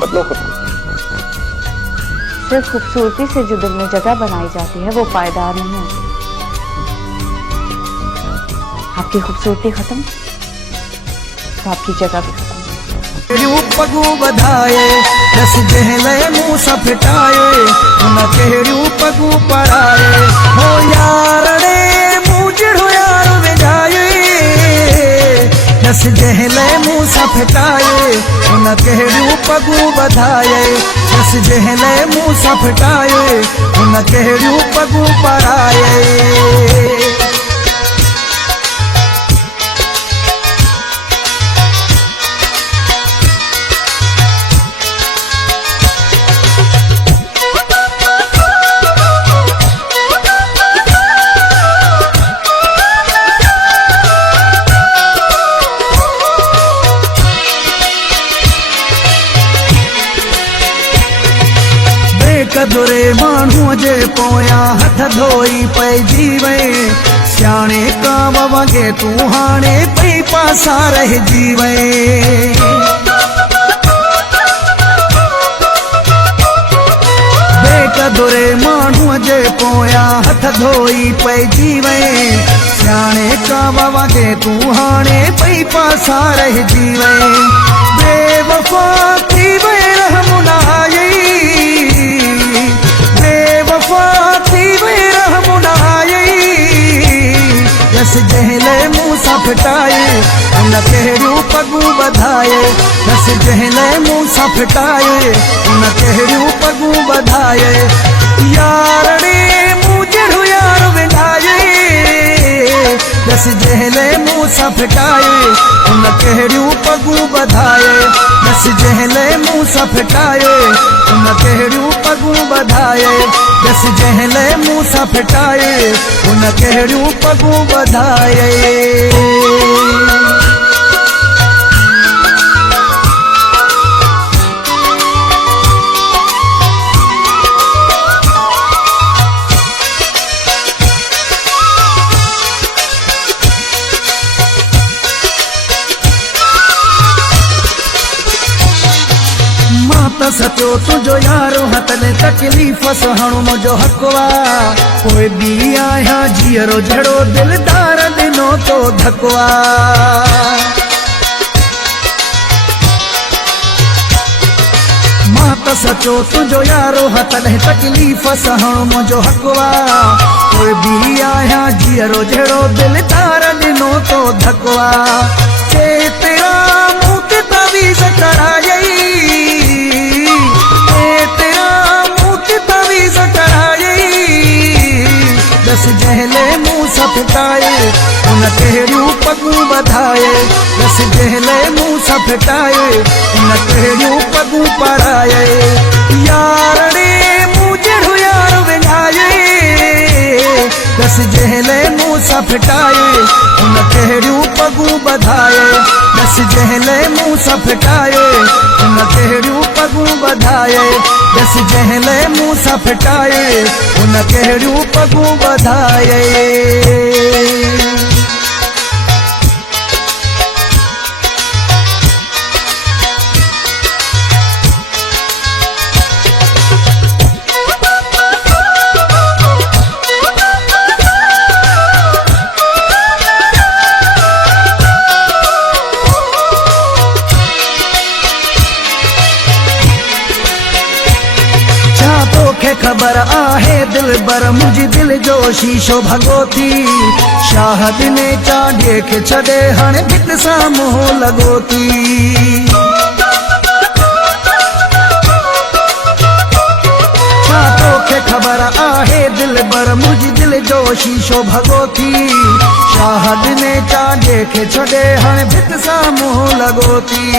बदलो खुद को। सिर्फ खूबसूरती से जो दिल में जगह बनाई जाती है वो पायदार नहीं होती। आपकी खूबसूरती खत्म तो आपकी जगह भी खत्म। पगू बधाए रस जहले मुंह सा फिटाए उन केड़ियों पगू पराए हो यार रे मुझड़ो यार विजाए रस जहले मुंह सा फिटाए उन केड़ियों पगू बधाए रस जहले मुंह सा फिटाए उन केड़ियों पगू पराए। कदुरे माण्हूअ जे पोयां हथ धोई पइजी वए सियाणे कांव वांगे तूं हाणे पई पासा रहिजी वए। बेकदुरे माण्हूअ जे पोयां हथ धोई पइजी वए सियाणे कांव वांगे तूं हाणे पई पासा रहिजी वए। बेवफा थी वए रहम न आई रस जहले मुंह सा फिटाए उन केड़ियों पगू बधाए रस जहले मुंह सा फिटाए उन केड़ियों पगू बधाए यार रे मुझड़ो यार विंधाए रस जहले मुंह सा फिटाए उन केड़ियों पगू बधाए रस जहले मुंह सा फिटाए उन केड़ियों पगू बधाए रस जहले मुंह सा फिटाए उन केड़ियों पगू बधाए। सचो तुझो यारो हथने तकलीफ़ सहणो मुझो हकवा कोई भी आया जीअरो जड़ो दिलदार दिनो तो धकवा। मां त सचो तुझो यारो हथने तकलीफ़ सहणो मुझो हकवा कोई भी आया जीअरो जड़ो दिलदार दिनो तो धकवा। चे तेरा मुंह ते तावीज़ कराई रस जहले मुंह सा फिटाए उन केड़ियों पगू बधाए रस जहले मुंह सा फिटाए उन केड़ियों पगू पराए यार रे मुझड़ो यार विंधाए रस जहले मुंह सा फिटाए उन केड़ियों पगू बधाए रस जहले मुंह सा फिटाए उन केड़ियों पगू बधाए रस जहले मुंह सा फिटाए उन केड़ियों पगू बधाए। खबर आहे दिल बर मुझी दिल जो शीशो भगोती शाहद ने चांडे के छड़े हण भित सा मोह लगोती। तोखे खबर आहे दिल बर मुझी दिल जो शीशो भगोती शाहद ने चांडे के छड़े हण भित सा मोह लगोती।